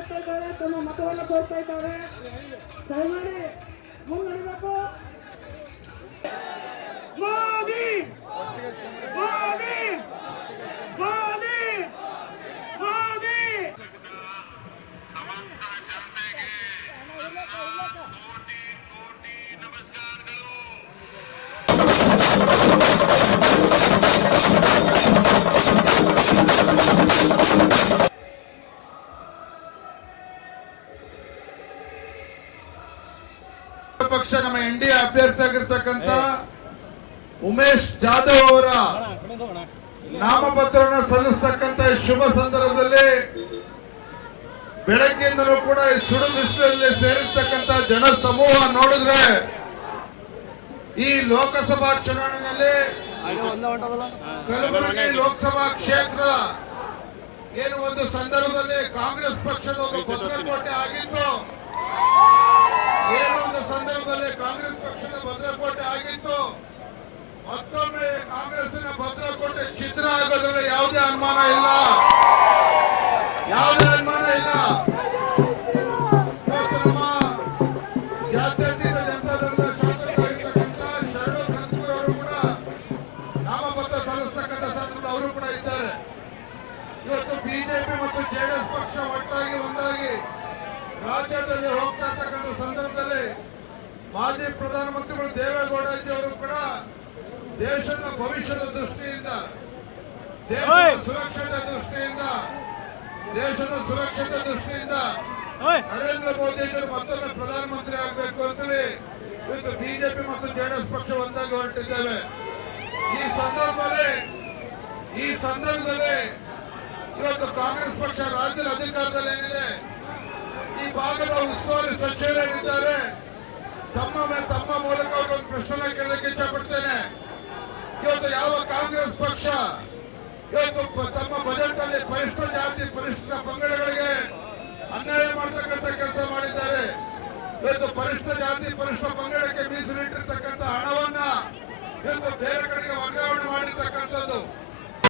ಹೋಗ್ತಾ ಇದ್ದಾರೆ, ತಮ್ಮ ಮತವನ್ನು ಕೋರ್ತಾ ಇದ್ದಾರೆ. ದಯಮಾಡಿ ಮುನ್ನಡೆಯಬೇಕು. ಮೋದಿ ಮೋದಿ ಮೋದಿ ಮೋದಿ. ಪಕ್ಷ ನಮ್ಮ ಎನ್ಡಿಎ ಅಭ್ಯರ್ಥಿಯಾಗಿರ್ತಕ್ಕಂಥ ಉಮೇಶ್ ಜಾಧವ್ ಅವರ ನಾಮಪತ್ರವನ್ನು ಸಲ್ಲಿಸತಕ್ಕಂತ ಶುಭ ಸಂದರ್ಭದಲ್ಲಿ ಬೆಳಗ್ಗೆಯಿಂದಲೂ ಕೂಡ ಈ ಸುಡು ಬಿಸಿಲಲ್ಲಿ ಸೇರಿರ್ತಕ್ಕಂಥ ಜನ ಸಮೂಹ ನೋಡಿದ್ರೆ ಈ ಲೋಕಸಭಾ ಚುನಾವಣೆಯಲ್ಲಿ ಕಲಬುರಗಿ ಲೋಕಸಭಾ ಕ್ಷೇತ್ರ ಏನು ಒಂದು ಸಂದರ್ಭದಲ್ಲಿ ಕಾಂಗ್ರೆಸ್ ಪಕ್ಷದ ಒಂದು ಭದ್ರಕೋಟೆ ಆಗಿತ್ತು, ಏನು ಒಂದು ಸಂದರ್ಭದಲ್ಲಿ ಕಾಂಗ್ರೆಸ್ ಪಕ್ಷದ ಭದ್ರಕೋಟೆ ಆಗಿತ್ತು, ಮತ್ತೊಮ್ಮೆ ಕಾಂಗ್ರೆಸ್ಸಿನ ಭದ್ರಕೋಟೆ ಛಿದ್ರ ಆಗೋದ್ರಲ್ಲಿ ಯಾವುದೇ ಅನುಮಾನ ಇಲ್ಲ, ಯಾವುದೇ ಅನುಮಾನ ಇಲ್ಲ. ಇವತ್ತು ನಮ್ಮ ಜಾತ್ಯತೀತ ಜನತಾದಳದ ಶಾಸಕರಾಗಿರ್ತಕ್ಕಂಥ ಶರಣು ಕತ್ಕೂರ್ ಅವರು ಕೂಡ ನಾಮಪತ್ರ ಸಲ್ಲಿಸತಕ್ಕಂಥ ಸಂದರ್ಭ ಅವರು ಕೂಡ ಇದ್ದಾರೆ. ಇವತ್ತು ಬಿಜೆಪಿ ಮತ್ತು ಜೆಡಿಎಸ್ ಪಕ್ಷ ಒಟ್ಟಾಗಿ ಒಂದಾಗಿ ರಾಜ್ಯದಲ್ಲಿ ಹೋಗ್ತಾ ಇರ್ತಕ್ಕಂಥ ಸಂದರ್ಭದಲ್ಲಿ ಮಾಜಿ ಪ್ರಧಾನಮಂತ್ರಿಗಳು ದೇವೇಗೌಡಜಿ ಅವರು ಕೂಡ ದೇಶದ ಭವಿಷ್ಯದ ದೃಷ್ಟಿಯಿಂದ, ದೇಶದ ಸುರಕ್ಷತೆ ದೃಷ್ಟಿಯಿಂದ ನರೇಂದ್ರ ಮೋದಿಯವರು ಮತ್ತೊಮ್ಮೆ ಪ್ರಧಾನಮಂತ್ರಿ ಆಗಬೇಕು ಅಂತೇಳಿ ಇವತ್ತು ಬಿಜೆಪಿ ಮತ್ತು ಜೆಡಿಎಸ್ ಪಕ್ಷ ಒಂದಾಗಿ ಹೊರಟಿದ್ದೇವೆ. ಈ ಸಂದರ್ಭದಲ್ಲಿ ಇವತ್ತು ಕಾಂಗ್ರೆಸ್ ಪಕ್ಷ ರಾಜ್ಯದ ಅಧಿಕಾರದಲ್ಲಿ ಏನಿದೆ, ಈ ಭಾಗದ ಉಸ್ತುವಾರಿ ಸಚಿವರೇನಿದ್ದಾರೆ ತಮ್ಮ ಮೂಲಕ ಒಂದು ಪ್ರಶ್ನೆ ಕೇಳಲಿಕ್ಕೆ ಇಚ್ಛೆ ಪಡ್ತೇನೆ. ಇವತ್ತು ಯಾವ ಕಾಂಗ್ರೆಸ್ ಪಕ್ಷ ಇವತ್ತು ತಮ್ಮ ಬಜೆಟ್ ಅಲ್ಲಿ ಪರಿಷ್ಠ ಜಾತಿ ಪರಿಷ್ಠ ಪಂಗಡಗಳಿಗೆ ಅನ್ಯಾಯ ಮಾಡತಕ್ಕಂಥ ಕೆಲಸ ಮಾಡಿದ್ದಾರೆ. ಇವತ್ತು ಪರಿಷ್ಠ ಜಾತಿ ಪರಿಷ್ಠ ಪಂಗಡಕ್ಕೆ ಮೀಸಲಿಟ್ಟಿರ್ತಕ್ಕಂಥ